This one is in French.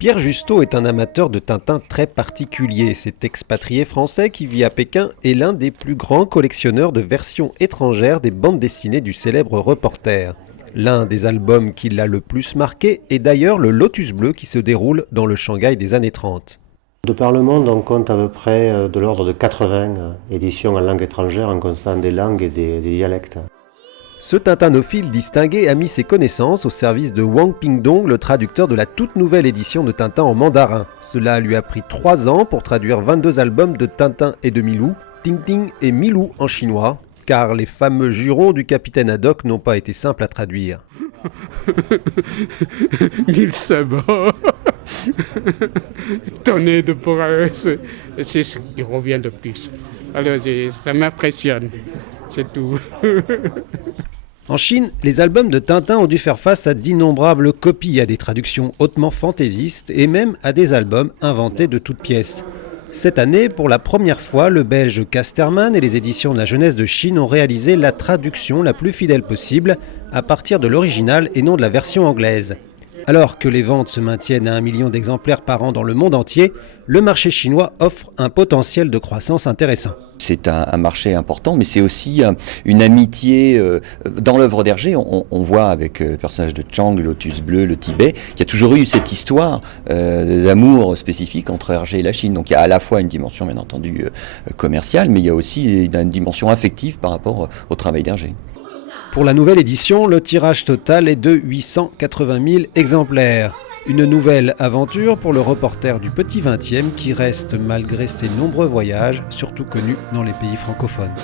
Pierre Justeau est un amateur de Tintin très particulier. Cet expatrié français qui vit à Pékin est l'un des plus grands collectionneurs de versions étrangères des bandes dessinées du célèbre reporter. L'un des albums qui l'a le plus marqué est d'ailleurs le Lotus Bleu qui se déroule dans le Shanghai des années 30. De par le monde, on compte à peu près de l'ordre de 80 éditions en langue étrangère en comptant des langues et des dialectes. Ce tintanophile distingué a mis ses connaissances au service de Wang Pingdong, le traducteur de la toute nouvelle édition de Tintin en mandarin. Cela lui a pris 3 ans pour traduire 22 albums de Tintin et de Milou, Tintin et Milou en chinois, car les fameux jurons du capitaine Haddock n'ont pas été simples à traduire. 1000 sabots, tonner de bras, c'est ce qui revient de plus. Alors ça m'impressionne, c'est tout. En Chine, les albums de Tintin ont dû faire face à d'innombrables copies, à des traductions hautement fantaisistes et même à des albums inventés de toutes pièces. Cette année, pour la première fois, le Belge Casterman et les éditions de la jeunesse de Chine ont réalisé la traduction la plus fidèle possible à partir de l'original et non de la version anglaise. Alors que les ventes se maintiennent à 1 million d'exemplaires par an dans le monde entier, le marché chinois offre un potentiel de croissance intéressant. C'est un marché important, mais c'est aussi une amitié. Dans l'œuvre d'Hergé, on voit avec le personnage de Chang, le Lotus Bleu, le Tibet, qu'il y a toujours eu cette histoire d'amour spécifique entre Hergé et la Chine. Donc il y a à la fois une dimension, bien entendu, commerciale, mais il y a aussi une dimension affective par rapport au travail d'Hergé. Pour la nouvelle édition, le tirage total est de 880 000 exemplaires. Une nouvelle aventure pour le reporter du Petit 20e qui reste, malgré ses nombreux voyages, surtout connu dans les pays francophones.